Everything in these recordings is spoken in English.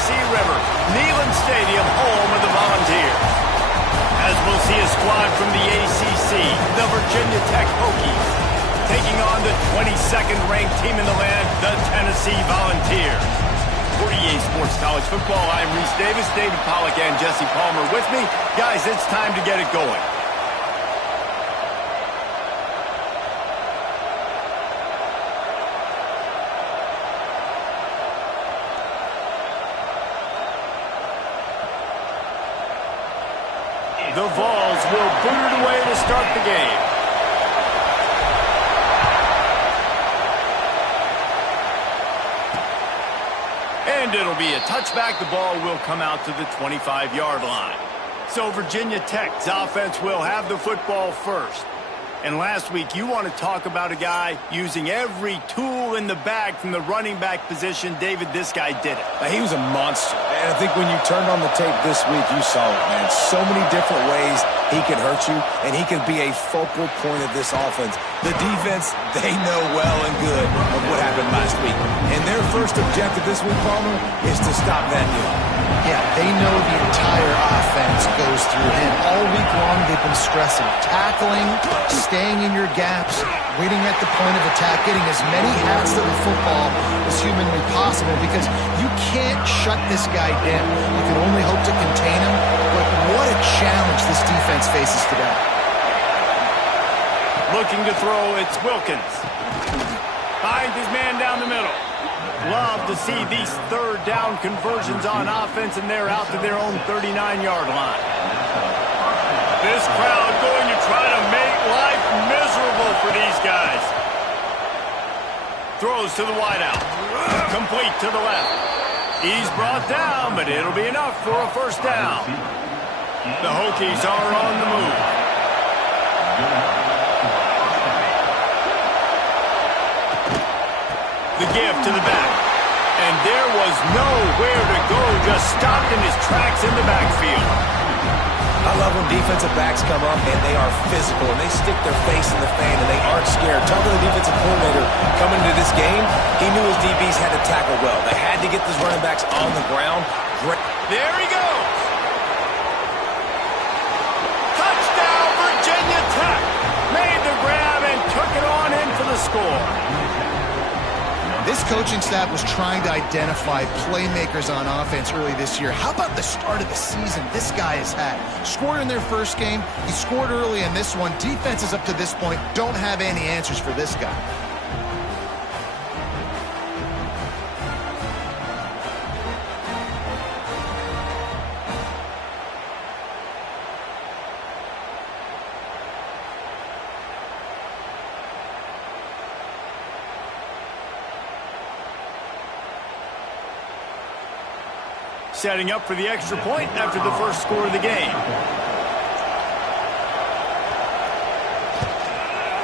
Tennessee River, Neyland Stadium, home of the Volunteers. As we'll see a squad from the ACC, the Virginia Tech Hokies, taking on the 22nd ranked team in the land, the Tennessee Volunteers. For EA Sports College Football, I'm Reese Davis, David Pollack, and Jesse Palmer with me. Guys, it's time to get it going. The Vols will boot it away to start the game. And it'll be a touchback. The ball will come out to the 25-yard line. So Virginia Tech's offense will have the football first. And last week, you want to talk about a guy using every tool in the bag from the running back position. David, this guy did it. He was a monster. And I think when you turned on the tape this week, you saw it, man. So many different ways he can hurt you, and he can be a focal point of this offense. The defense, they know well and good of what happened last week. And their first objective this week, Palmer, is to stop that deal. Yeah, they know the entire offense goes through him. All week long, they've been stressing tackling, staying in your gaps, waiting at the point of attack, getting as many hats to the football as humanly possible, because you can't shut this guy down. You can only hope to contain him, but what a challenge this defense faces today. Looking to throw, it's Wilkins. Finds his man down the middle. Love to see these third down conversions on offense, and they're out to their own 39-yard line. This crowd going to try to make life miserable for these guys. Throws to the wideout. Complete to the left. He's brought down, but it'll be enough for a first down. The Hokies are on the move. The give to the back. And there was nowhere to go, just stopped in his tracks in the backfield. I love when defensive backs come up and they are physical and they stick their face in the fan and they aren't scared. Talking to the defensive coordinator coming into this game, he knew his DBs had to tackle well. They had to get those running backs on the ground. Great. There he goes. Touchdown, Virginia Tech. Made the grab and took it on in for the score. This coaching staff was trying to identify playmakers on offense early this year. How about the start of the season this guy has had? Scored in their first game. He scored early in this one. Defenses up to this point don't have any answers for this guy. Setting up for the extra point after the first score of the game.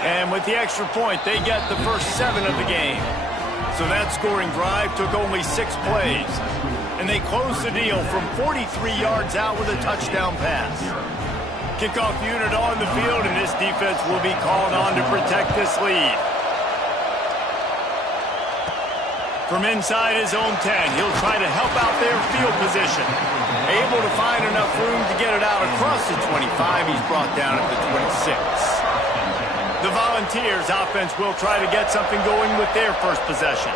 And with the extra point, they get the first 7 of the game. So that scoring drive took only 6 plays. And they closed the deal from 43 yards out with a touchdown pass. Kickoff unit on the field, and this defense will be called on to protect this lead. From inside his own 10, he'll try to help out their field position. Able to find enough room to get it out across the 25. He's brought down at the 26. The Volunteers offense will try to get something going with their first possession.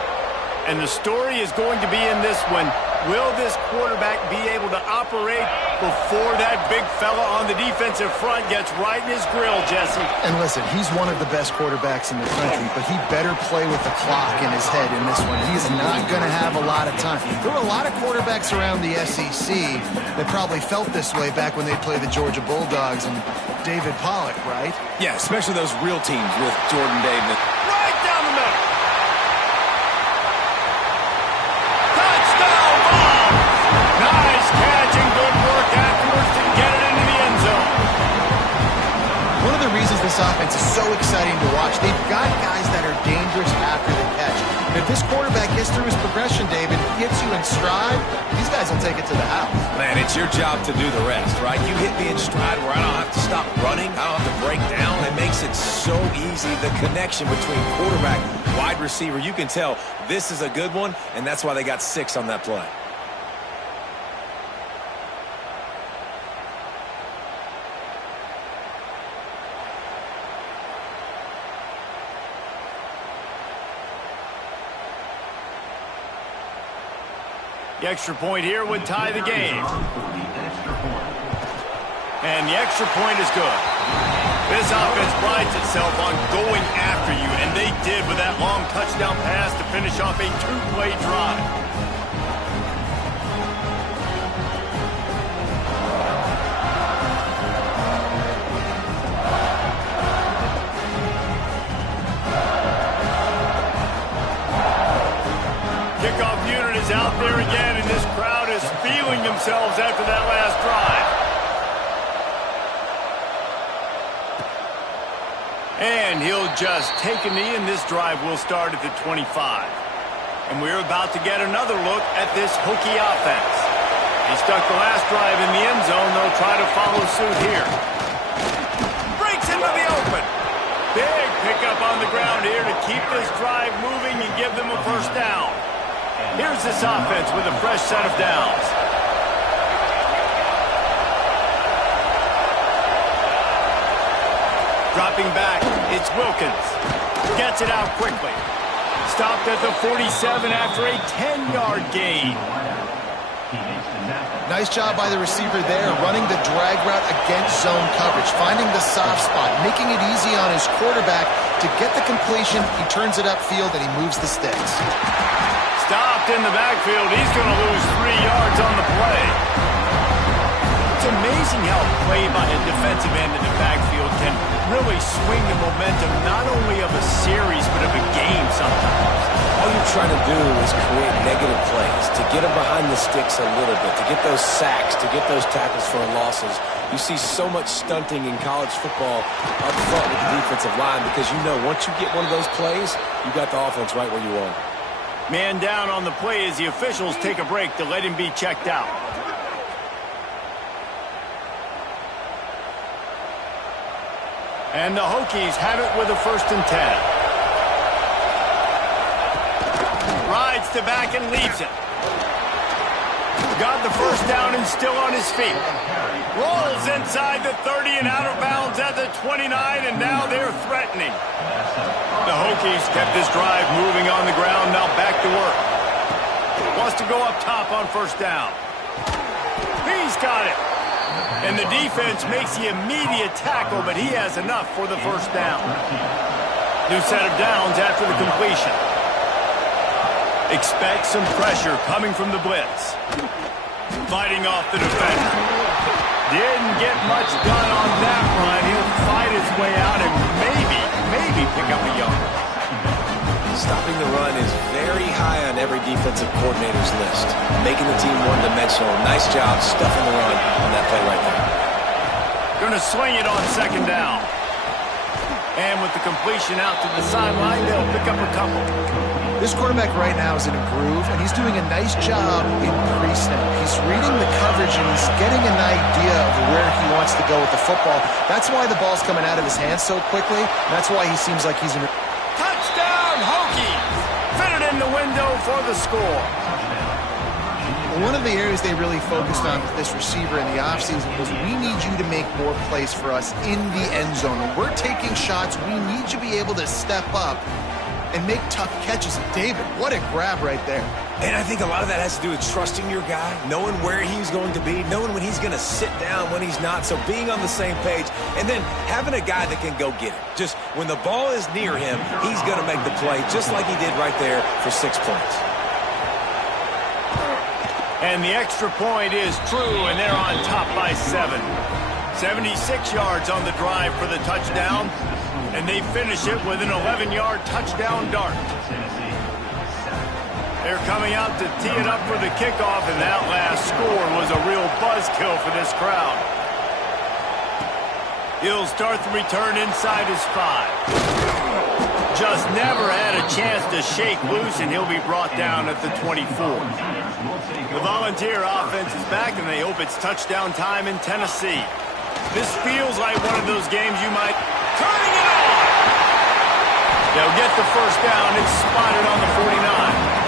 And the story is going to be in this one. Will this quarterback be able to operate before that big fella on the defensive front gets right in his grill, Jesse? And listen, he's one of the best quarterbacks in the country, but he better play with the clock in his head in this one. He's not going to have a lot of time. There were a lot of quarterbacks around the SEC that probably felt this way back when they played the Georgia Bulldogs and David Pollack, right? Yeah, especially those real teams with Jordan Davis. Right down the middle. Nice catch and good work afterwards to get it into the end zone. One of the reasons this offense is so exciting to watch, they've got guys that are dangerous after the catch. And if this quarterback gets through his progression, David, gets you in stride, these guys will take it to the house. Man, it's your job to do the rest, right? You hit me in stride where I don't have to stop running. I don't have to break down. It makes it so easy. The connection between quarterback, wide receiver, you can tell this is a good one, and that's why they got 6 on that play. The extra point here would tie the game. And the extra point is good. This offense prides itself on going after you, and they did with that long touchdown pass to finish off a two-play drive. Kickoff unit is out there again, and this crowd is feeling themselves after that last drive. And he'll just take a knee, and this drive will start at the 25. And we're about to get another look at this Hokie offense. He stuck the last drive in the end zone. They'll try to follow suit here. Breaks into the open. Big pickup on the ground here to keep this drive moving and give them a first down. Here's this offense with a fresh set of downs. Dropping back, it's Wilkins. Gets it out quickly. Stopped at the 47 after a 10-yard gain. Nice job by the receiver there, running the drag route against zone coverage, finding the soft spot, making it easy on his quarterback to get the completion. He turns it upfield, and he moves the sticks. Stopped in the backfield. He's going to lose 3 yards on the play. It's amazing how play by a defensive end in the backfield can really swing the momentum not only of a series but of a game sometimes. All you're trying to do is create negative plays, to get them behind the sticks a little bit, to get those sacks, to get those tackles for losses. You see so much stunting in college football up front with the defensive line because you know once you get one of those plays, you got the offense right where you want. Man down on the play as the officials take a break to let him be checked out. And the Hokies have it with a 1st and 10. Rides to back and leaves it. Got the first down and still on his feet. Rolls inside the 30 and out of bounds at the 29, and now they're threatening. The Hokies kept this drive moving on the ground, now back to work. Wants to go up top on 1st down. He's got it. And the defense makes the immediate tackle, but he has enough for the 1st down. New set of downs after the completion. Expect some pressure coming from the blitz. Fighting off the defender. Didn't get much done on that run. He'll fight his way out and maybe pick up a yard. Stopping the run is very high on every defensive coordinator's list. Making the team one-dimensional. Nice job stuffing the run on that play right there. Going to swing it on 2nd down. And with the completion out to the sideline, they'll pick up a couple. This quarterback right now is in a groove, and he's doing a nice job in pre-snap. He's reading the coverage, and he's getting an idea of where he wants to go with the football. That's why the ball's coming out of his hands so quickly, and that's why he seems like he's in a... Touchdown, Hokies! Fitted in the window for the score. One of the areas they really focused on with this receiver in the offseason was we need you to make more plays for us in the end zone. When we're taking shots, we need you to be able to step up and make tough catches. And David, what a grab right there. And I think a lot of that has to do with trusting your guy, knowing where he's going to be, knowing when he's going to sit down, when he's not. So being on the same page, and then having a guy that can go get it. Just when the ball is near him, he's going to make the play, just like he did right there for 6 points. And the extra point is true, and they're on top by 7. 76 yards on the drive for the touchdown, and they finish it with an 11-yard touchdown dart. They're coming out to tee it up for the kickoff, and that last score was a real buzzkill for this crowd. He'll start the return inside his 5. Just never had a chance to shake loose, and he'll be brought down at the 24. The Volunteer offense is back, and they hope it's touchdown time in Tennessee. This feels like one of those games you might... Turning it on! They'll get the first down. It's spotted on the 49.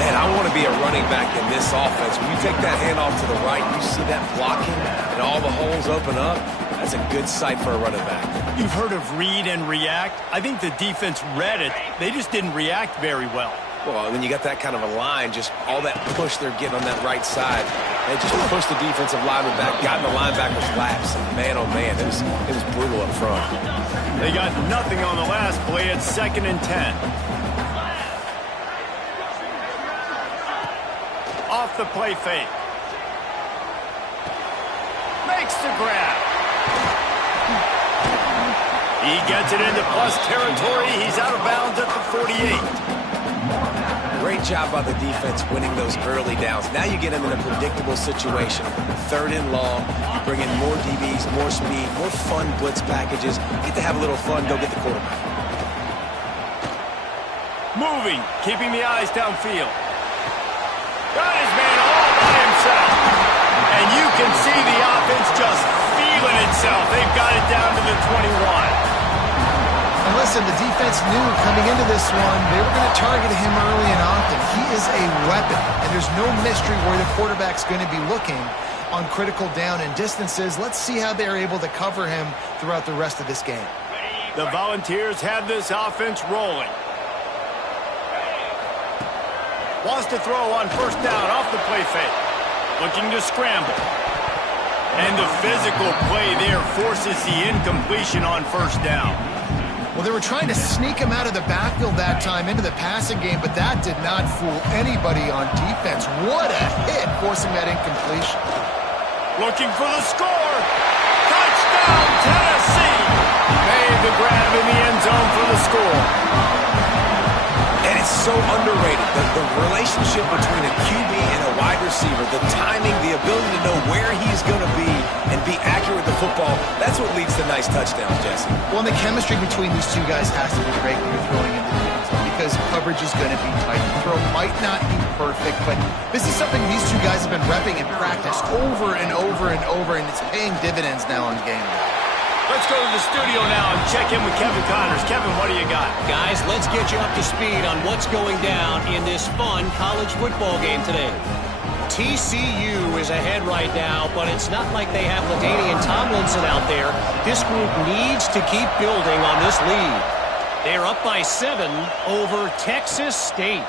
Man, I want to be a running back in this offense. When you take that handoff to the right, you see that blocking, and all the holes open up. That's a good sight for a running back. You've heard of read and react. I think the defense read it. They just didn't react very well. Well, when you got that kind of a line, just all that push they're getting on that right side, they just pushed the defensive lineman back, got in the linebacker's laps. And man, oh man, it was brutal up front. They got nothing on the last play. It's 2nd and 10. Off the play fake. Makes the grab. He gets it into plus territory. He's out of bounds at the 48. Great job by the defense winning those early downs. Now you get them in a predictable situation. 3rd and long. You bring in more DBs, more speed, more fun blitz packages. Get to have a little fun. Go get the quarterback. Moving, keeping the eyes downfield. Got his man all by himself. And you can see the offense just feeling itself. They've got it down to the 21. And listen, the defense knew coming into this one, they were going to target him early and often. He is a weapon, and there's no mystery where the quarterback's going to be looking on critical down and distances. Let's see how they're able to cover him throughout the rest of this game. The Volunteers have this offense rolling. Wants to throw on 1st down off the play fake. Looking to scramble. And the physical play there forces the incompletion on 1st down. Well, they were trying to sneak him out of the backfield that time into the passing game, but that did not fool anybody on defense. What a hit, forcing that incompletion. Looking for the score. Touchdown, Tennessee. Made the grab in the end zone for the score. And it's so underrated, the relationship between a QB and a wide receiver, the timing, the ability to know where he's going to be and be accurate with the football, that's what leads to nice touchdowns, Jesse. Well, and the chemistry between these two guys has to be great when you're throwing into the end zone because coverage is going to be tight. The throw might not be perfect, but this is something these two guys have been repping in practice over and over and over, and it's paying dividends now on game day. Let's go to the studio now and check in with Kevin Connors. Kevin, what do you got? Guys, let's get you up to speed on what's going down in this fun college football game today. TCU is ahead right now, but it's not like they have LaDainian Tomlinson out there. This group needs to keep building on this lead. They're up by 7 over Texas State.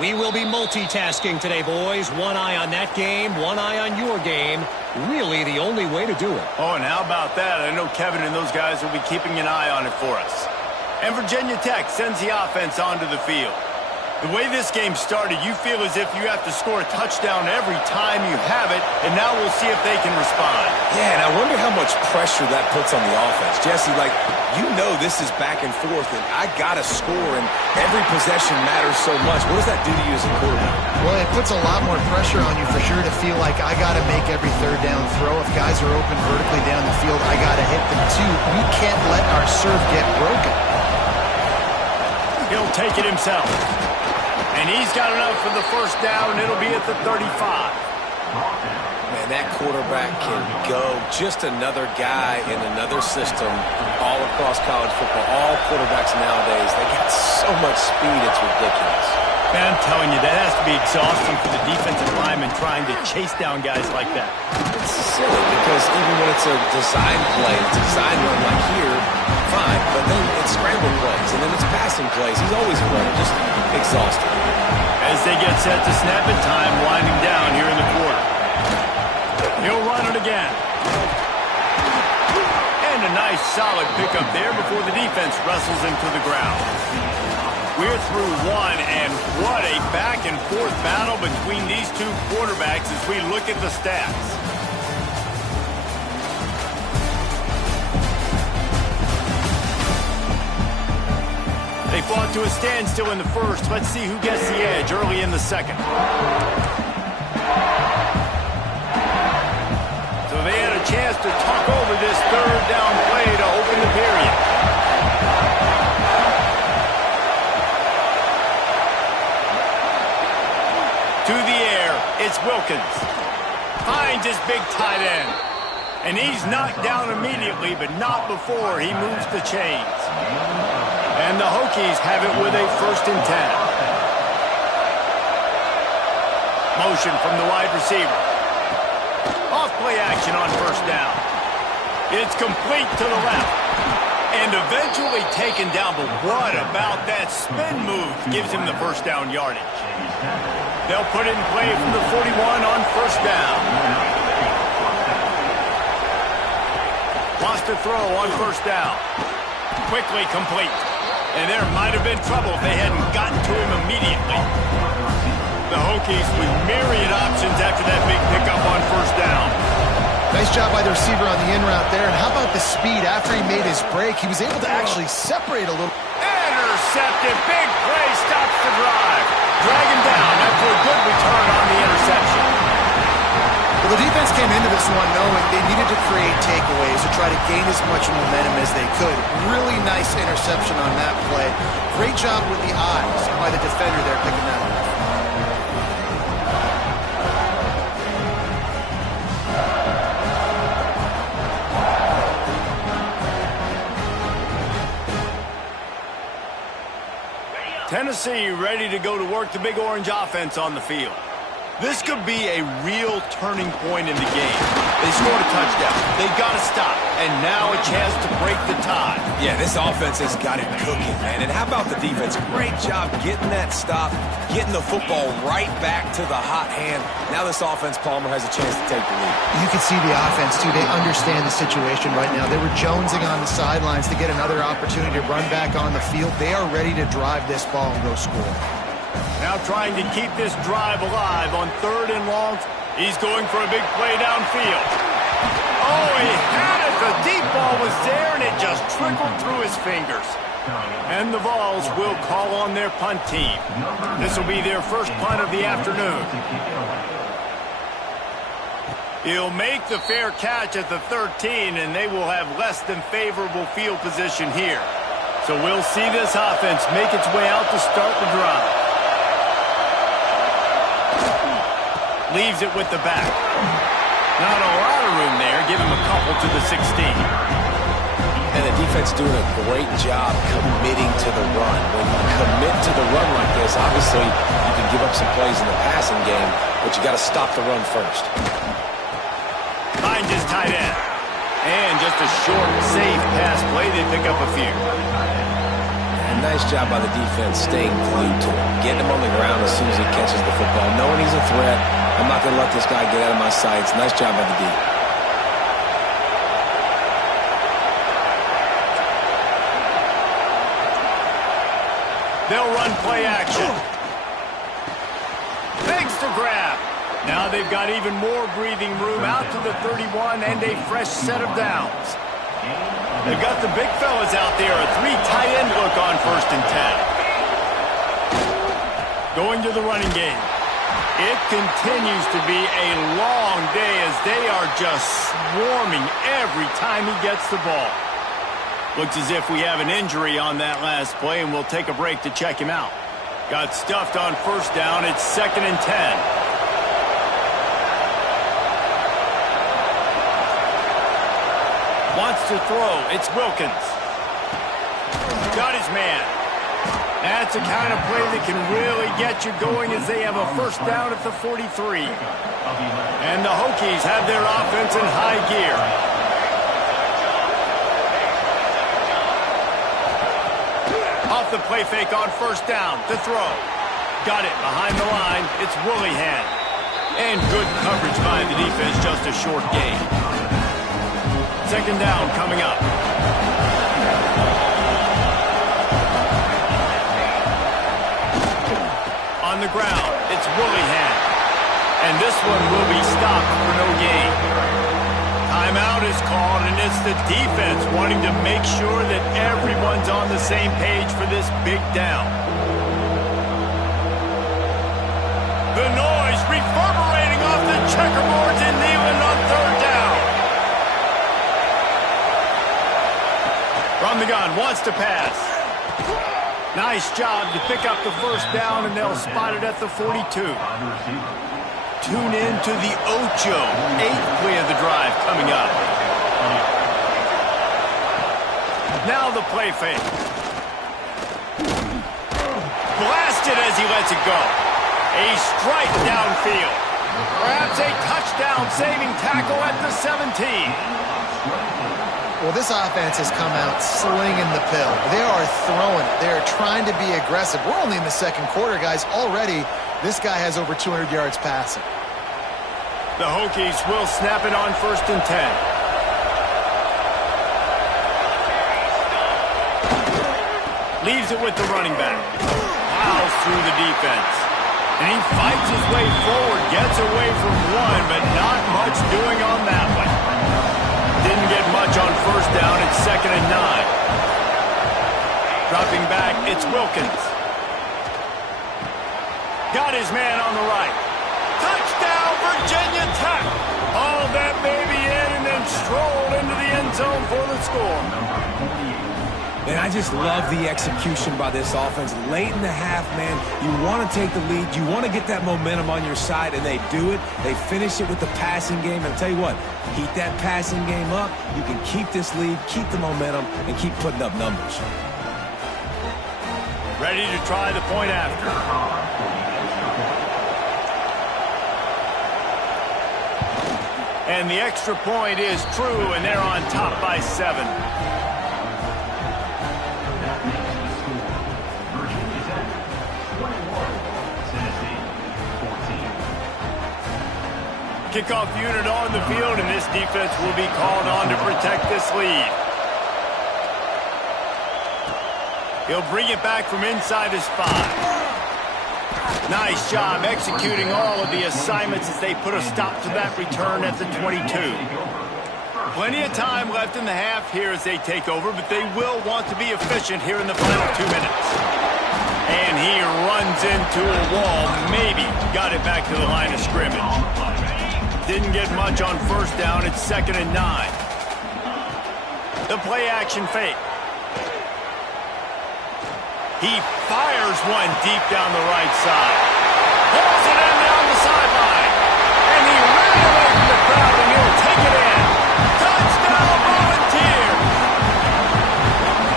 We will be multitasking today, boys. One eye on that game, one eye on your game. Really the only way to do it. Oh, and how about that? I know Kevin and those guys will be keeping an eye on it for us. And Virginia Tech sends the offense onto the field. The way this game started, you feel as if you have to score a touchdown every time you have it, and now we'll see if they can respond. Yeah, and I wonder how much pressure that puts on the offense. Jesse, you know this is back and forth, and I got to score, and every possession matters so much. What does that do to you as a quarterback? Well, it puts a lot more pressure on you for sure to feel like I got to make every 3rd down throw. If guys are open vertically down the field, I got to hit them too. We can't let our serve get broken. He'll take it himself. And he's got enough for the 1st down. It'll be at the 35. Man, that quarterback can go. Just another guy in another system all across college football. All quarterbacks nowadays, they got so much speed, it's ridiculous. Man, I'm telling you, that has to be exhausting for the defensive lineman trying to chase down guys like that. It's silly because even when it's a design play, it's a design run like here, fine. But then it's scramble plays, and then it's passing plays. He's always a runner, just exhausted. As they get set to snap it, time winding down here in the quarter. He'll run it again. And a nice solid pickup there before the defense wrestles into the ground. We're through one, and what a back-and-forth battle between these two quarterbacks as we look at the stats. They fought to a standstill in the first. Let's see who gets the edge early in the second. So they had a chance to talk over this 3rd down play to open the period. To the air, it's Wilkins. Finds his big tight end. And he's knocked down immediately, but not before he moves the chains. And the Hokies have it with a 1st and 10. Motion from the wide receiver. Off play action on 1st down. It's complete to the left. And eventually taken down, but what about that spin move gives him the first down yardage? They'll put it in play from the 41 on first down. Lost to throw on first down. Quickly complete. And there might have been trouble if they hadn't gotten to him immediately. The Hokies with myriad options after that big pickup on first down. Nice job by the receiver on the in route there. And how about the speed after he made his break? He was able to actually separate a little. Intercepted. Big play. Stops the drive. Drag him down after a good return on the interception. Well, the defense came into this one knowing they needed to create takeaways to try to gain as much momentum as they could. Really nice interception on that play. Great job with the eyes by the defender there picking that up. Tennessee ready to go to work the Big Orange offense on the field. This could be a real turning point in the game. They scored a touchdown. They got to stop. And now a chance to break the tie. Yeah, this offense has got it cooking, man. And how about the defense? Great job getting that stop, getting the football right back to the hot hand. Now this offense, Palmer, has a chance to take the lead. You can see the offense, too. They understand the situation right now. They were jonesing on the sidelines to get another opportunity to run back on the field. They are ready to drive this ball and go score. Now trying to keep this drive alive on 3rd and long. He's going for a big play downfield. Oh, he had it. The deep ball was there, and it just trickled through his fingers. And the Vols will call on their punt team. This will be their first punt of the afternoon. He'll make the fair catch at the 13, and they will have less than favorable field position here. So we'll see this offense make its way out to start the drive. Leaves it with the back. Not a lot of room there. Give him a couple to the 16. And the defense doing a great job committing to the run. When you commit to the run like this, obviously you can give up some plays in the passing game, but you got to stop the run first. Find his tight end. And just a short, safe pass play. They pick up a few. And nice job by the defense staying glued to him, getting him on the ground as soon as he catches the football, knowing he's a threat. I'm not going to let this guy get out of my sights. Nice job by the D. They'll run play action. Fakes to grab. Now they've got even more breathing room out to the 31 and a fresh set of downs. They've got the big fellas out there. A 3 tight end look on 1st and 10. Going to the running game. It continues to be a long day as they are just swarming every time he gets the ball. Looks as if we have an injury on that last play, and we'll take a break to check him out. Got stuffed on 1st down. It's 2nd and 10. Wants to throw. It's Wilkins. Got his man. That's the kind of play that can really get you going as they have a 1st down at the 43. And the Hokies have their offense in high gear. Off the play fake on 1st down to throw. Got it behind the line. It's Woollyhan. And good coverage by the defense, just a short gain. 2nd down coming up. On the ground, it's Woollyhan. And this one will be stopped for no gain. Timeout is called, and it's the defense wanting to make sure that everyone's on the same page for this big down. The noise reverberating off the checkerboards in Neyland on 3rd down. From the gun, wants to pass. Nice job to pick up the 1st down, and they'll spot it at the 42. Tune in to the Ocho. 8th play of the drive coming up. Now the play fake. Blasted as he lets it go. A strike downfield. Perhaps a touchdown-saving tackle at the 17. Well, this offense has come out slinging the pill. They are throwing it. They are trying to be aggressive. We're only in the second quarter, guys. Already, this guy has over 200 yards passing. The Hokies will snap it on 1st and 10. Leaves it with the running back. Plows through the defense. And he fights his way forward, gets away from one, but not much doing on that one. Didn't get much on 1st down. It's 2nd and 9. Dropping back, it's Wilkins. Got his man on the right. Touchdown, Virginia Tech. Hauled that baby in and then strolled into the end zone for the score. And I just love the execution by this offense. Late in the half, man, you want to take the lead. You want to get that momentum on your side, and they do it. They finish it with the passing game. And I'll tell you what, heat that passing game up. You can keep this lead, keep the momentum, and keep putting up numbers. Ready to try the point after. And the extra point is true, and they're on top by 7. Kickoff unit on the field, and this defense will be called on to protect this lead. He'll bring it back from inside his 5. Nice job executing all of the assignments as they put a stop to that return at the 22. Plenty of time left in the half here as they take over, but they will want to be efficient here in the final 2 minutes. And he runs into a wall, maybe got it back to the line of scrimmage. Didn't get much on 1st down. It's 2nd and 9. The play action fake. He fires one deep down the right side. Pulls it in down the sideline. And he ran away from the crowd, and he'll take it in. Touchdown, Volunteer!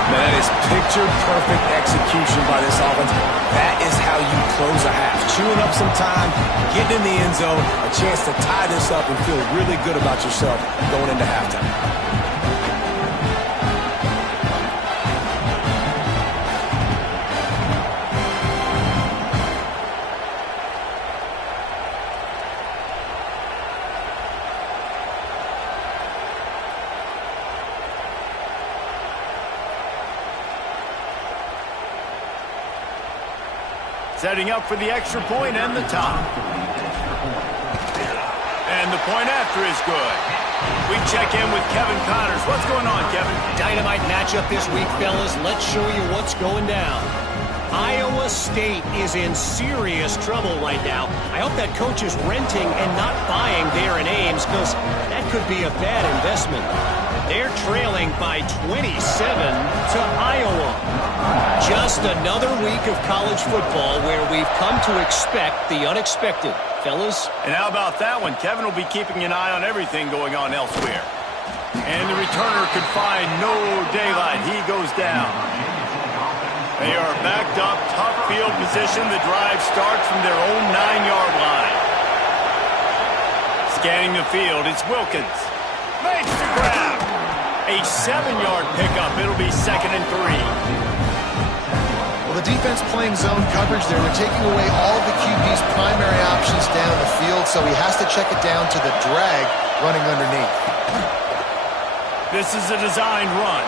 Man, that is picture-perfect execution by this offense. That is how you close a half. Chewing up some time, getting in the end zone, a chance to tie this up and feel really good about yourself going into halftime. Setting up for the extra point and the top. And the point after is good. We check in with Kevin Connors. What's going on, Kevin? Dynamite matchup this week, fellas. Let's show you what's going down. Iowa State is in serious trouble right now. I hope that coach is renting and not buying Darren Ames, because that could be a bad investment. They're trailing by 27 to Iowa. Just another week of college football where we've come to expect the unexpected. Fellas? And how about that one? Kevin will be keeping an eye on everything going on elsewhere. And the returner could find no daylight. He goes down. They are backed up, tough field position. The drive starts from their own 9-yard line. Scanning the field, it's Wilkins. Makes the grab. A 7-yard pickup. It'll be 2nd and 3. Well, the defense playing zone coverage there. They're taking away all of the QB's primary options down the field, so he has to check it down to the drag running underneath. This is a designed run.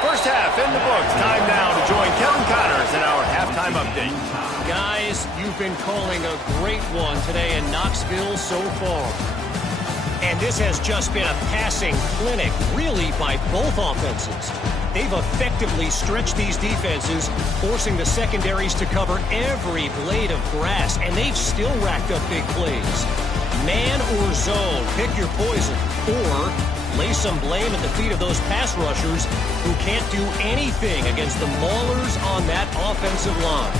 First half in the books. Time now to join Kevin Connors in our halftime update. Guys, you've been calling a great one today in Knoxville so far. And this has just been a passing clinic, really, by both offenses. They've effectively stretched these defenses, forcing the secondaries to cover every blade of grass, and they've still racked up big plays. Man or zone, pick your poison, or lay some blame at the feet of those pass rushers who can't do anything against the maulers on that offensive line.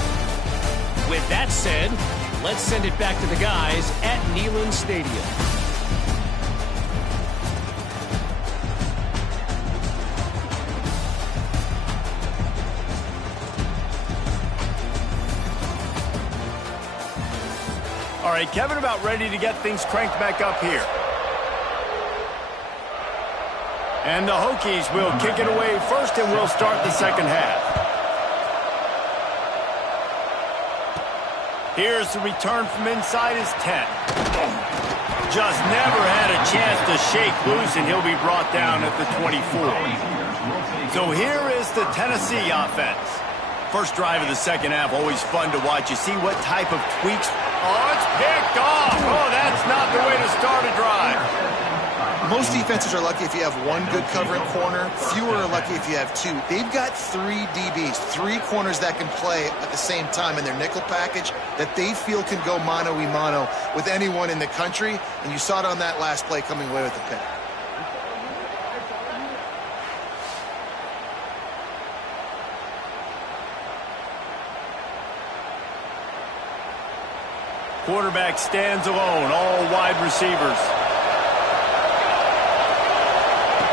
With that said, let's send it back to the guys at Neyland Stadium. All right, Kevin, about ready to get things cranked back up here. And the Hokies will kick it away first, and we'll start the second half. Here's the return from inside his 10. Just never had a chance to shake loose, and he'll be brought down at the 24. So here is the Tennessee offense. First drive of the second half, always fun to watch. You see what type of tweaks. Oh, it's picked off. Oh, that's not the way to start a drive. Most defenses are lucky if you have one good covering corner. Fewer are lucky if you have two. They've got 3 DBs, 3 corners that can play at the same time in their nickel package that they feel can go mano-a-mano with anyone in the country. And you saw it on that last play coming away with the pick. Quarterback stands alone, all wide receivers.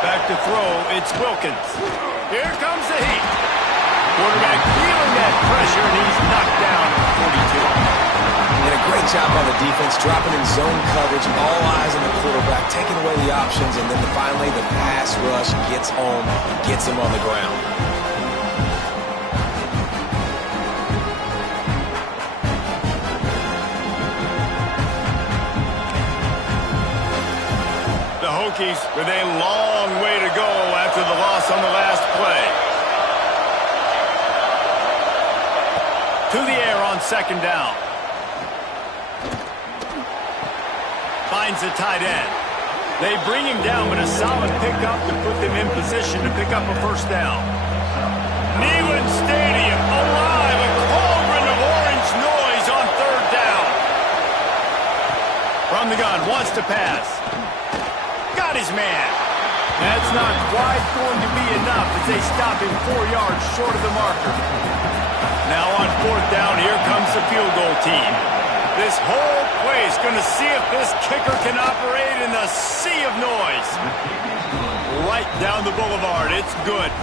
Back to throw, it's Wilkins. Here comes the heat. Quarterback feeling that pressure, and he's knocked down at 42. And a great job on the defense, dropping in zone coverage, all eyes on the quarterback, taking away the options, and then finally the pass rush gets home, gets him on the ground. The Hokies with a long way to go after the loss on the last play. To the air on second down. Finds the tight end. They bring him down, but a solid pickup to put them in position to pick up a first down. Neyland Stadium alive, a cauldron of orange noise on third down. From the gun, wants to pass. Got his man. That's not quite going to be enough as they stop him 4 yards short of the marker. Now on fourth down, here comes the field goal team. This whole play is going to see if this kicker can operate in the sea of noise. Right down the boulevard, it's good.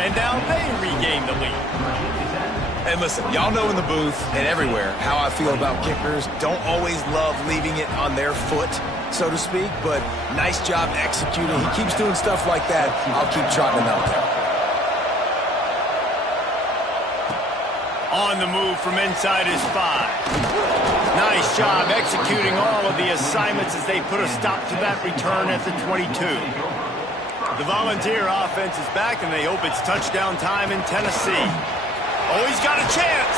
And now they regain the lead. And listen, y'all know in the booth and everywhere how I feel about kickers. Don't always love leaving it on their foot, so to speak, but nice job executing. He keeps doing stuff like that. I'll keep trotting him out there. On the move from inside his 5. Nice job executing all of the assignments as they put a stop to that return at the 22. The Volunteer offense is back, and they hope it's touchdown time in Tennessee. Oh, he's got a chance.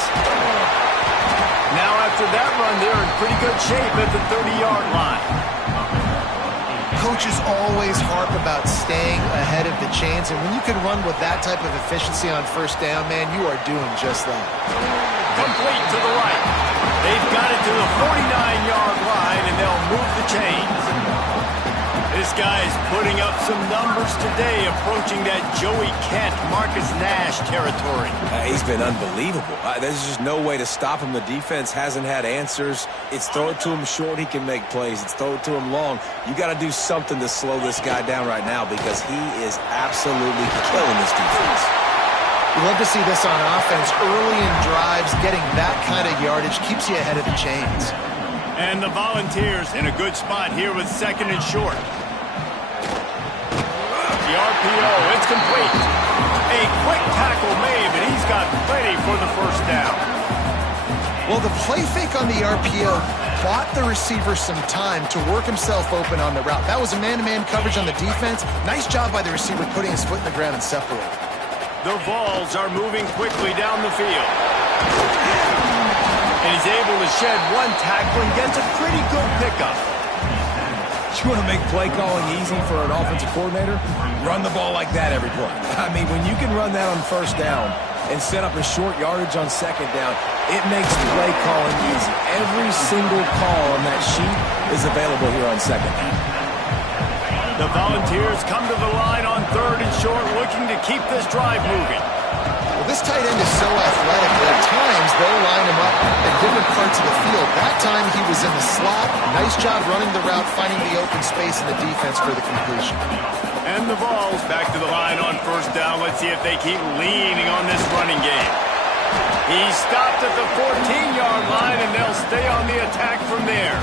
Now after that run, they're in pretty good shape at the 30-yard line. Coaches always harp about staying ahead of the chains, and when you can run with that type of efficiency on first down, man, you are doing just that. Complete to the right. They've got it to the 49-yard line, and they'll move the chains. This guy's putting up some numbers today, approaching that Joey Kent, Marcus Nash territory. He's been unbelievable. There's just no way to stop him. The defense hasn't had answers. It's throw it to him short, he can make plays. It's throw it to him long. You got to do something to slow this guy down right now because he is absolutely killing this defense. We love to see this on offense. Early in drives, getting that kind of yardage keeps you ahead of the chains. And the Volunteers in a good spot here with second and short. The RPO, it's complete. A quick tackle made, but he's got plenty for the first down. Well, the play fake on the RPO bought the receiver some time to work himself open on the route. That was a man-to-man coverage on the defense. Nice job by the receiver putting his foot in the ground and separating. The Vols are moving quickly down the field. And he's able to shed one tackle and gets a pretty good pickup. You want to make play calling easy for an offensive coordinator? Run the ball like that every play. I mean, when you can run that on first down and set up a short yardage on second down, it makes play calling easy. Every single call on that sheet is available here on second down. The Volunteers come to the line on third and short, looking to keep this drive moving. Well, this tight end is so athletic that at times they'll line him up at different parts of the field. That time he was in the slot. Nice job running the route, finding the open space in the defense for the completion. And the Vols back to the line on first down. Let's see if they keep leaning on this running game. He's stopped at the 14-yard line, and they'll stay on the attack from there.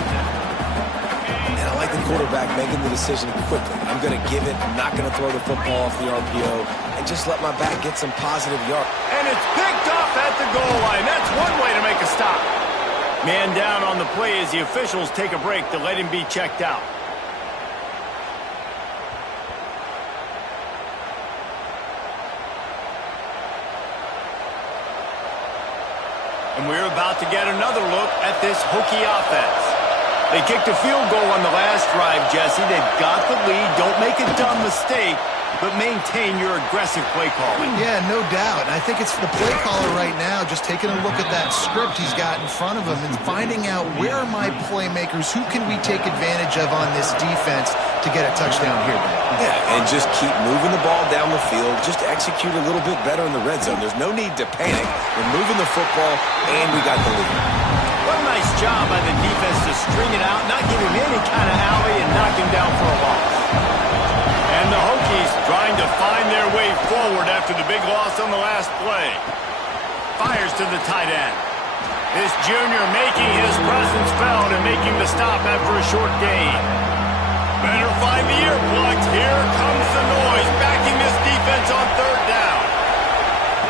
And I like the quarterback making the decision quickly. I'm going to give it. I'm not going to throw the football off the RPO and just let my back get some positive yards. And it's picked off at the goal line. That's one way to make a stop. Man down on the play as the officials take a break to let him be checked out. And we're about to get another look at this Hokie offense. They kicked a field goal on the last drive, Jesse. They've got the lead. Don't make a dumb mistake, but maintain your aggressive play calling. Yeah, no doubt. And I think it's the play caller right now just taking a look at that script he's got in front of him and finding out where are my playmakers, who can we take advantage of on this defense to get a touchdown here. Yeah, and just keep moving the ball down the field. Just execute a little bit better in the red zone. There's no need to panic. We're moving the football, and we got the lead. What a nice job by the defense to string it out, not give him any kind of alley, and knock him down for a loss. And the Hokies trying to find their way forward after the big loss on the last play. Fires to the tight end. This junior making his presence felt and making the stop after a short gain. Better find the earplugs. Here comes the noise, backing this defense on third down.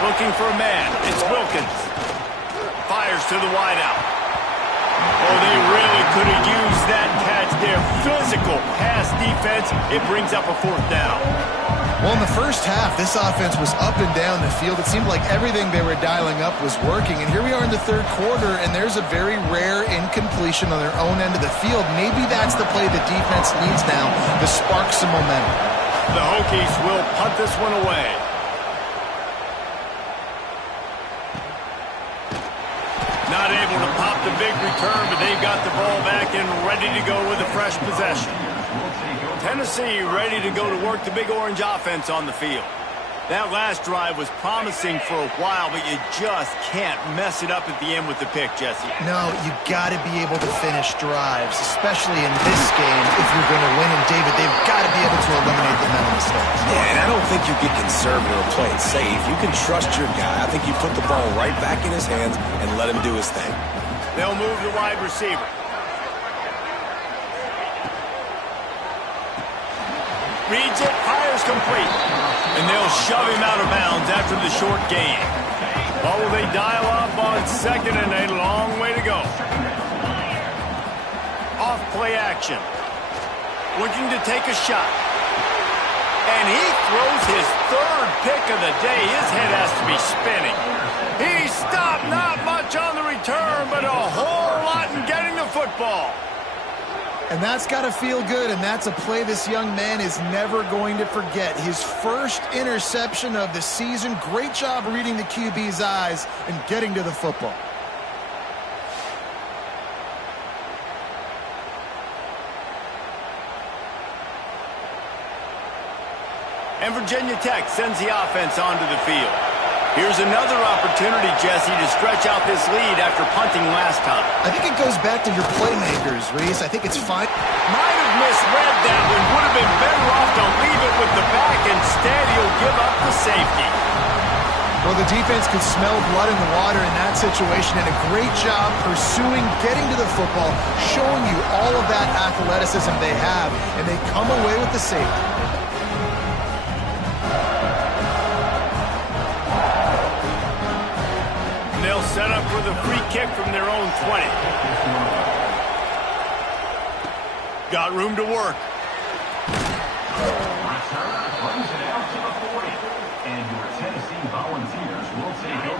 Looking for a man. It's Wilkins. Fires to the wideout. Oh, they really could have used that catch there. Physical pass defense. It brings up a fourth down. Well, in the first half, this offense was up and down the field. It seemed like everything they were dialing up was working. And here we are in the third quarter, and there's a very rare incompletion on their own end of the field. Maybe that's the play the defense needs now to spark some momentum. The Hokies will punt this one away. Not able to pop the big return, but they've got the ball back and ready to go with a fresh possession. Tennessee ready to go to work the Big Orange offense on the field. That last drive was promising for a while, but you just can't mess it up at the end with the pick, Jesse. No, you got to be able to finish drives, especially in this game if you're going to win. And, David, they've got to be able to eliminate the mental mistakes. Yeah, and I don't think you get conservative or play it safe. You can trust your guy. I think you put the ball right back in his hands and let him do his thing. They'll move the wide receiver. Reads it, fires complete. And they'll shove him out of bounds after the short gain. But will they dial up on second and a long way to go? Off play action. Looking to take a shot. And he throws his third pick of the day. His head has to be spinning. He stopped, not much on the return, but a whole lot in getting the football. And that's got to feel good, and that's a play this young man is never going to forget. His first interception of the season. Great job reading the QB's eyes and getting to the football. And Virginia Tech sends the offense onto the field. Here's another opportunity, Jesse, to stretch out this lead after punting last time. I think it goes back to your playmakers, Reese. I think it's fine. Might have misread that one. Would have been better off to leave it with the back. Instead, he'll give up the safety. Well, the defense could smell blood in the water in that situation, and a great job pursuing, getting to the football, showing you all of that athleticism they have, and they come away with the safety. They'll set up with a free kick from their own 20. Got room to work.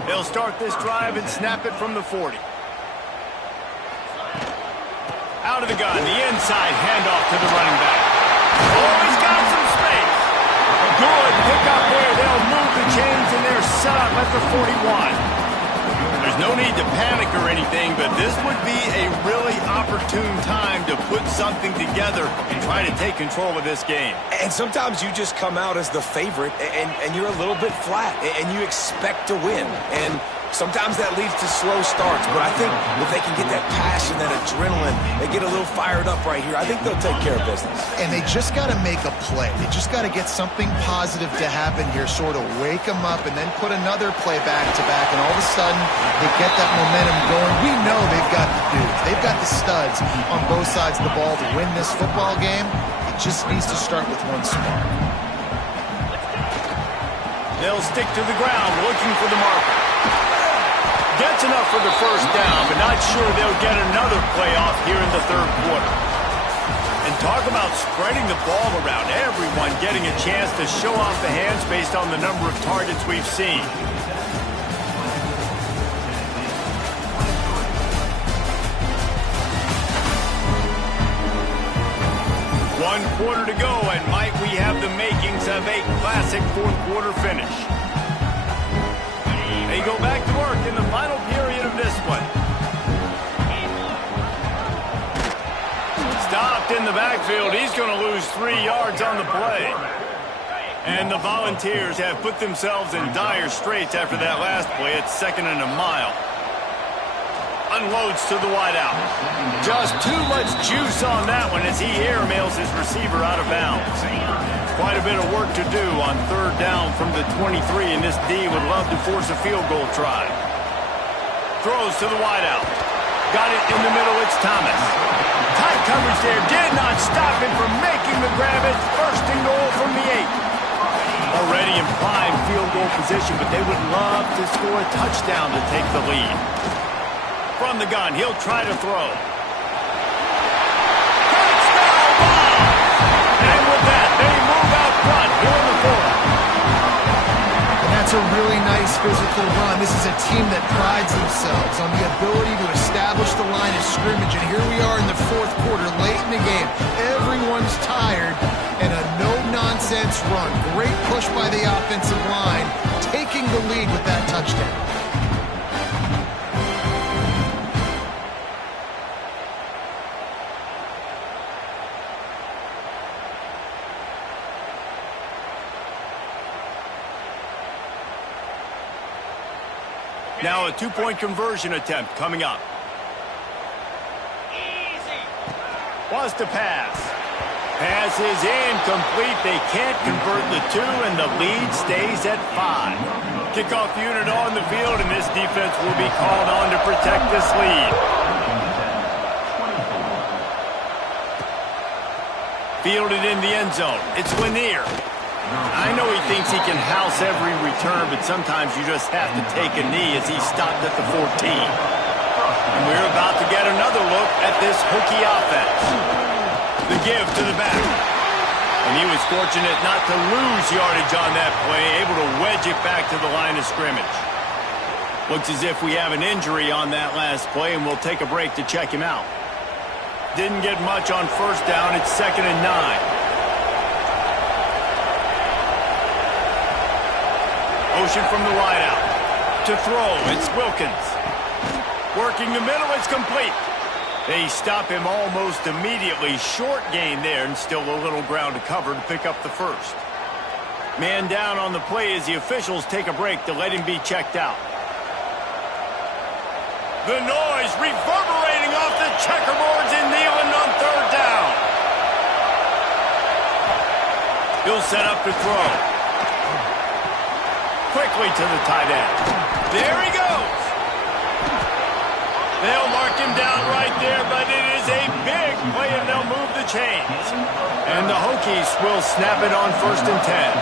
They'll start this drive and snap it from the 40. Out of the gun, the inside handoff to the running back. Oh, he's got some space. Good pick up there. They'll move the chains, and they're set up at the 41. There's no need to panic or anything, but this would be a really opportune time to put something together and try to take control of this game. And sometimes you just come out as the favorite, and you're a little bit flat, and you expect to win. And Sometimes that leads to slow starts, but I think if they can get that passion, that adrenaline, they get a little fired up right here, I think they'll take care of business. And they just got to make a play. They just got to get something positive to happen here, sort of wake them up, and then put another play back-to-back, and all of a sudden they get that momentum going. We know they've got the dudes. They've got the studs on both sides of the ball to win this football game. It just needs to start with one spark. They'll stick to the ground looking for the marker. Gets enough for the first down, but not sure they'll get another playoff here in the third quarter. And talk about spreading the ball around. Everyone getting a chance to show off the hands based on the number of targets we've seen. One quarter to go, and might we have the makings of a classic fourth quarter finish. They go back to work in the final period of this one. Stopped in the backfield. He's going to lose 3 yards on the play. And the Volunteers have put themselves in dire straits after that last play. It's 2nd and a mile. Unloads to the wideout. Just too much juice on that one as he airmails his receiver out of bounds. Quite a bit of work to do on third down from the 23, and this D would love to force a field goal try. Throws to the wideout. Got it in the middle, it's Thomas. Tight coverage there, did not stop him from making the grab. It's 1st and goal from the 8. Already in prime field goal position, but they would love to score a touchdown to take the lead. From the gun, he'll try to throw. A really nice physical run. This is a team that prides themselves on the ability to establish the line of scrimmage, and here we are in the fourth quarter, late in the game. Everyone's tired, and a no-nonsense run. Great push by the offensive line, taking the lead with that touchdown. Now a 2-point conversion attempt coming up. Wants to pass. Pass is incomplete. They can't convert the 2, and the lead stays at 5. Kickoff unit on the field, and this defense will be called on to protect this lead. Fielded in the end zone. It's Lanier. I know he thinks he can house every return, but sometimes you just have to take a knee as he stopped at the 14. And we're about to get another look at this Hokie offense. The give to the back. And he was fortunate not to lose yardage on that play, able to wedge it back to the line of scrimmage. Looks as if we have an injury on that last play, and we'll take a break to check him out. Didn't get much on first down. It's 2nd and 9. Motion from the wideout. To throw, it's Wilkins. Working the middle, it's complete. They stop him almost immediately. Short gain there, and still a little ground to cover to pick up the first. Man down on the play as the officials take a break to let him be checked out. The noise reverberating off the checkerboards in Neyland on third down. He'll set up to throw. Quickly to the tight end. There he goes. They'll mark him down right there, but it is a big play, and they'll move the chains. And the Hokies will snap it on 1st and 10.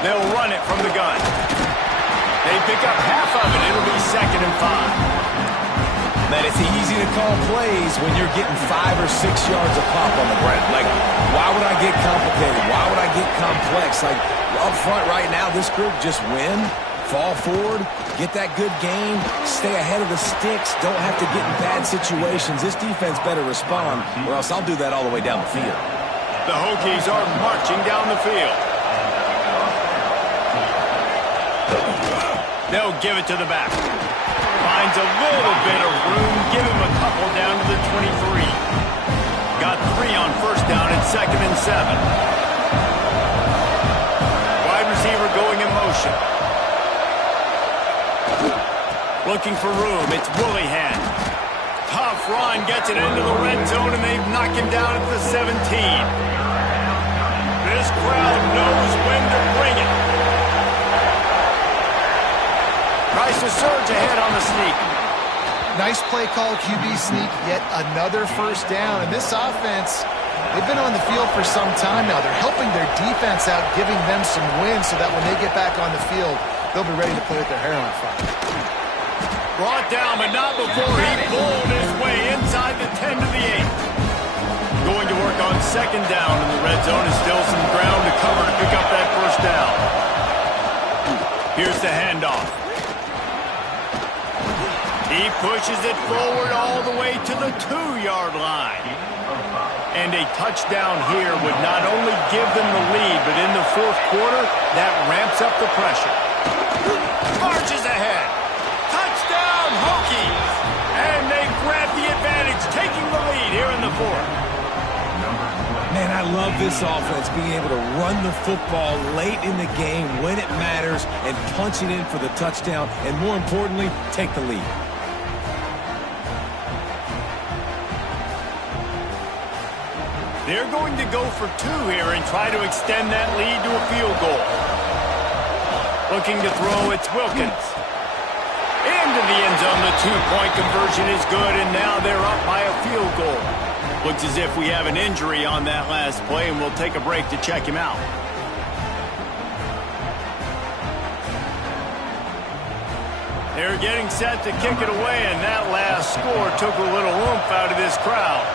They'll run it from the gun. They pick up half of it. It'll be 2nd and 5. Man, it's easy to call plays when you're getting 5 or 6 yards of pop on the ground. Like, why would I get complicated? Why would I get complex? Like, up front right now, this group just win, fall forward, get that good game, stay ahead of the sticks, don't have to get in bad situations. This defense better respond, or else I'll do that all the way down the field. The Hokies are marching down the field. They'll give it to the back. Finds a little bit of room. Give him a couple down to the 23. Got 3 on first down. It's 2nd and 7. Wide receiver going in motion. motion. Looking for room. It's Willihan. Tough run. Gets it into the red zone, and they've knocked him down at the 17. This crowd knows when to bring it. Tries to surge ahead on the sneak. Nice play call, QB sneak, yet another first down. And this offense, they've been on the field for some time now. They're helping their defense out, giving them some wins so that when they get back on the field, they'll be ready to play with their hair on fire. Brought down, but not before he pulled his way inside the 10 to the 8. Going to work on second down in the red zone. Is still some ground to cover to pick up that first down. Here's the handoff. He pushes it forward all the way to the 2-yard line. And a touchdown here would not only give them the lead, but in the fourth quarter, that ramps up the pressure. Marches ahead. Touchdown, Hokies! And they grab the advantage, taking the lead here in the fourth. Man, I love this offense being able to run the football late in the game when it matters and punch it in for the touchdown, and more importantly, take the lead. They're going to go for 2 here and try to extend that lead to a field goal. Looking to throw, it's Wilkins. Into the end zone, the 2-point conversion is good, and now they're up by a field goal. Looks as if we have an injury on that last play, and we'll take a break to check him out. They're getting set to kick it away, and that last score took a little oomph out of this crowd.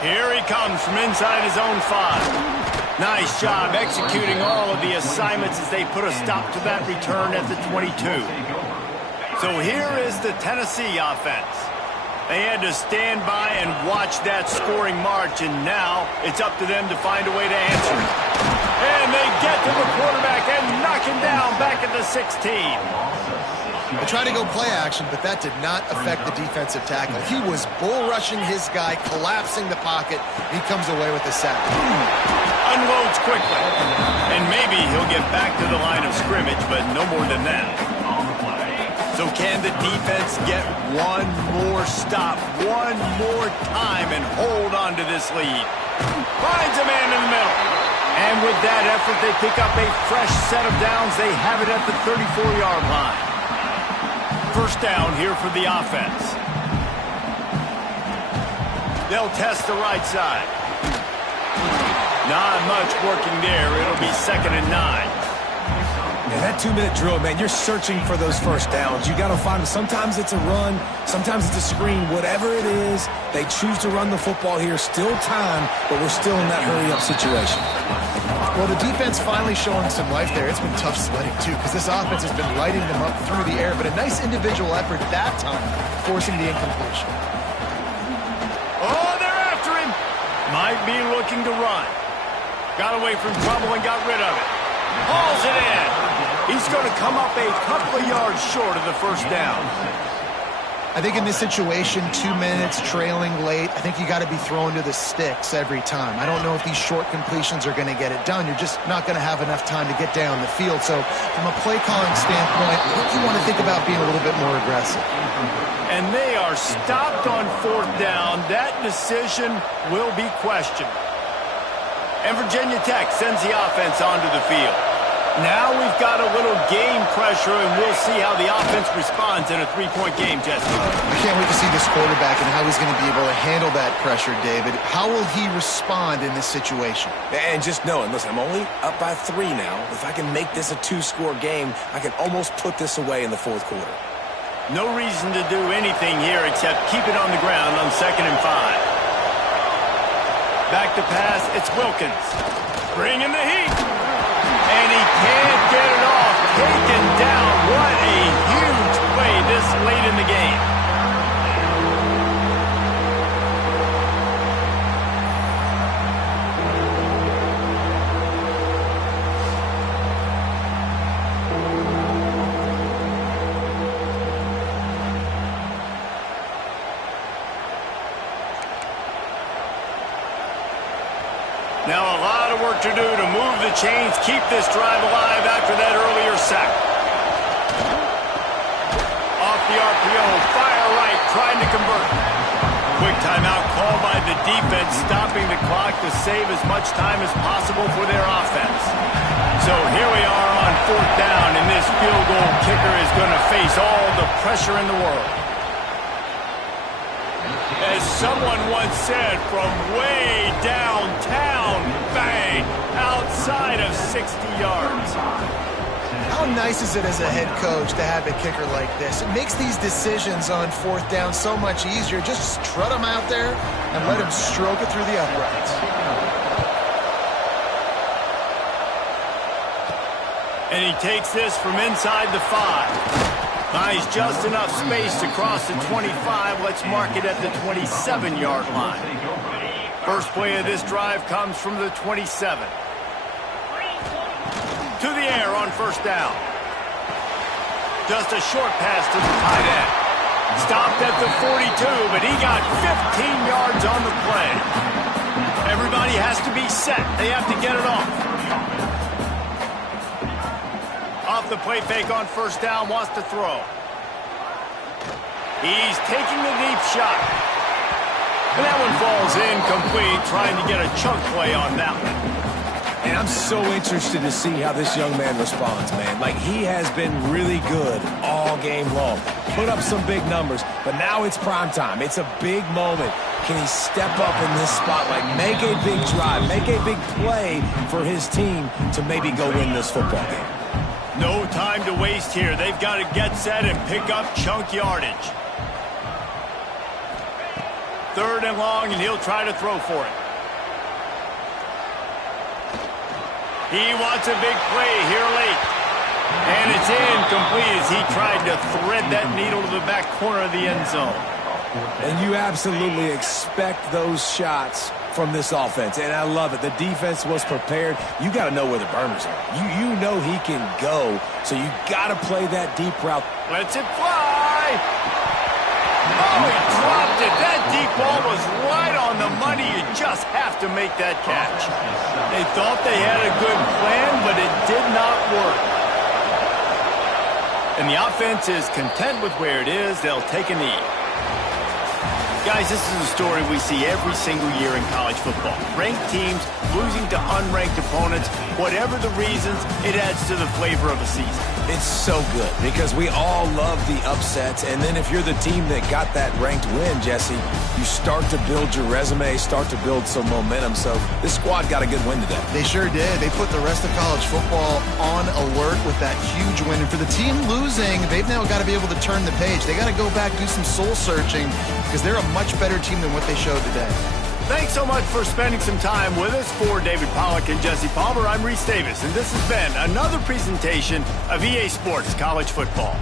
Here he comes from inside his own 5. Nice job executing all of the assignments as they put a stop to that return at the 22. So here is the Tennessee offense. They had to stand by and watch that scoring march, and now it's up to them to find a way to answer it. And they get to the quarterback and knock him down back at the 16. They tried to go play action, but that did not affect the defensive tackle. He was bull rushing his guy, collapsing the pocket. He comes away with a sack. Unloads quickly. And maybe he'll get back to the line of scrimmage, but no more than that. So can the defense get one more stop, one more time, and hold on to this lead? Finds a man in the middle. And with that effort, they pick up a fresh set of downs. They have it at the 34-yard line. First down here for the offense. They'll test the right side. Not much working there. It'll be 2nd and 9. And that 2-minute drill, man, you're searching for those first downs. You got to find them. Sometimes it's a run. Sometimes it's a screen. Whatever it is, they choose to run the football here. Still time, but we're still in that hurry-up situation. Well, the defense finally showing some life there. It's been tough sledding, too, because this offense has been lighting them up through the air. But a nice individual effort that time, forcing the incompletion. Oh, they're after him. Might be looking to run. Got away from trouble and got rid of it. Hauls it in. He's going to come up a couple of yards short of the first down. I think in this situation, 2 minutes, trailing late, I think you got to be throwing to the sticks every time. I don't know if these short completions are going to get it done. You're just not going to have enough time to get down the field. So from a play calling standpoint, I think you want to think about being a little bit more aggressive. And they are stopped on 4th down. That decision will be questioned. And Virginia Tech sends the offense onto the field. Now we've got a little game pressure, and we'll see how the offense responds in a 3-point game, Jesse. I can't wait to see this quarterback and how he's going to be able to handle that pressure, David. How will he respond in this situation? And just knowing, listen, I'm only up by 3 now. If I can make this a 2-score game, I can almost put this away in the fourth quarter. No reason to do anything here except keep it on the ground on 2nd and 5. Back to pass, it's Wilkins. Bringing the heat. And he can't get it off. Taken down. What a huge play this late in the game. Now a lot of work to do to move the chains, keep this drive alive after that earlier sack. Off the RPO, fire right, trying to convert. Quick timeout call by the defense, stopping the clock to save as much time as possible for their offense. So here we are on 4th down, and this field goal kicker is going to face all the pressure in the world. As someone once said, from way downtown, bang, outside of 60 yards. How nice is it as a head coach to have a kicker like this? It makes these decisions on 4th down so much easier. Just strut him out there and let him stroke it through the uprights. And he takes this from inside the 5. Buys just enough space to cross the 25. Let's mark it at the 27-yard line. First play of this drive comes from the 27. To the air on 1st down. Just a short pass to the tight end. Stopped at the 42, but he got 15 yards on the play. Everybody has to be set. They have to get it off. Off the play fake on 1st down, wants to throw. He's taking the deep shot. And that one falls incomplete, trying to get a chunk play on that one. And I'm so interested to see how this young man responds, man. Like, he has been really good all game long. Put up some big numbers, but now it's prime time. It's a big moment. Can he step up in this spotlight, make a big drive, make a big play for his team to maybe go win this football game? No time to waste here. They've got to get set and pick up chunk yardage. 3rd and long, and he'll try to throw for it. He wants a big play here late. And it's incomplete as he tried to thread that needle to the back corner of the end zone. And you absolutely expect those shots from this offense, and I love it. The defense was prepared. You got to know where the burners are. You know he can go, so you got to play that deep route. Lets it fly. Oh, he dropped it. That deep ball was right on the money. You just have to make that catch. They thought they had a good plan, but it did not work. And the offense is content with where it is. They'll take a knee. Guys, this is a story we see every single year in college football. Ranked teams losing to unranked opponents. Whatever the reasons, it adds to the flavor of a season. It's so good because we all love the upsets. And then if you're the team that got that ranked win, Jesse, you start to build your resume, start to build some momentum. So this squad got a good win today. They sure did. They put the rest of college football on alert with that huge win. And for the team losing, they've now got to be able to turn the page. They got to go back, do some soul searching, because they're a much better team than what they showed today. Thanks so much for spending some time with us. For David Pollack and Jesse Palmer, I'm Reese Davis, and this has been another presentation of EA Sports College Football.